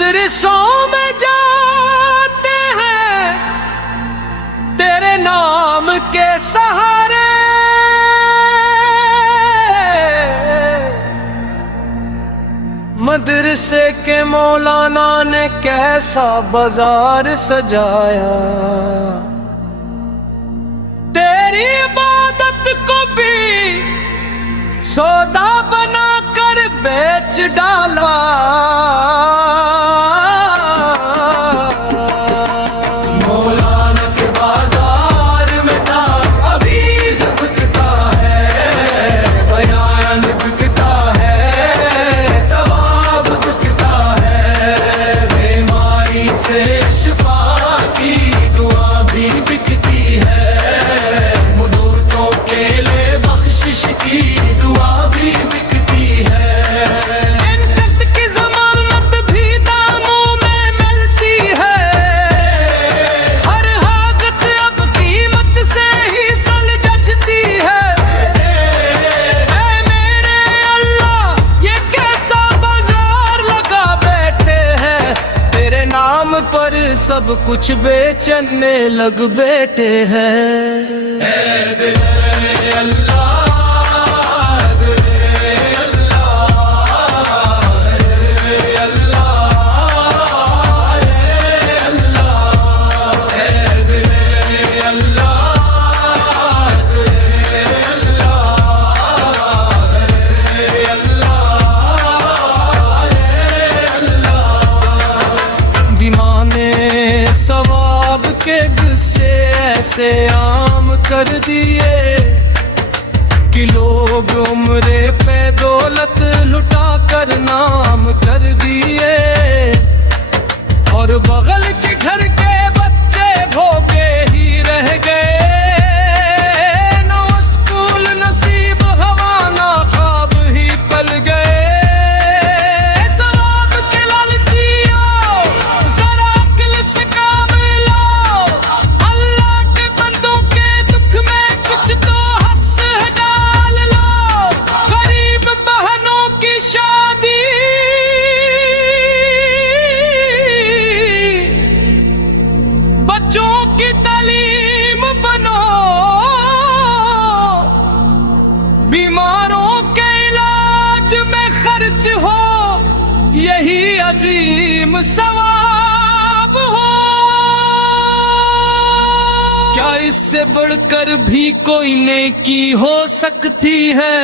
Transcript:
मदरसों में जाते हैं तेरे नाम के सहारे, मदरसे के मौलाना ने कैसा बाजार सजाया, तेरी इबादत को भी सौदा बनाकर बेच डाला। मौलाना के बाजार में था अभी बिकता है, बयान बिकता है, सवाब बिकता है, बीमारी से शिफा की दुआ भी बिकती है, मुर्दों के लिए बख्शिश की दुआ भी बिकती है। इन्नत की ज़मानत भी दामों में मिलती है, हर हाजत अब कीमत से ही सल जचती है। ऐ मेरे अल्लाह ये कैसा बाजार लगा बैठे हैं, तेरे नाम पर सब कुछ बेचने लग बैठे हैं। अल्लाह सवाब के गुस्से ऐसे आम कर दिए कि लोग उम्रे पे दौलत लुटा कर नाम कर दिए, और बगल के घर के बच्चे भोगे ही रह गए, न स्कूल नसीब हवा ना ख्वाब ही पल गए। बच्चों की तालीम बनो, बीमारों के इलाज में खर्च हो, यही अजीम सवाब हो। क्या इससे बढ़कर भी कोई नेकी हो सकती है?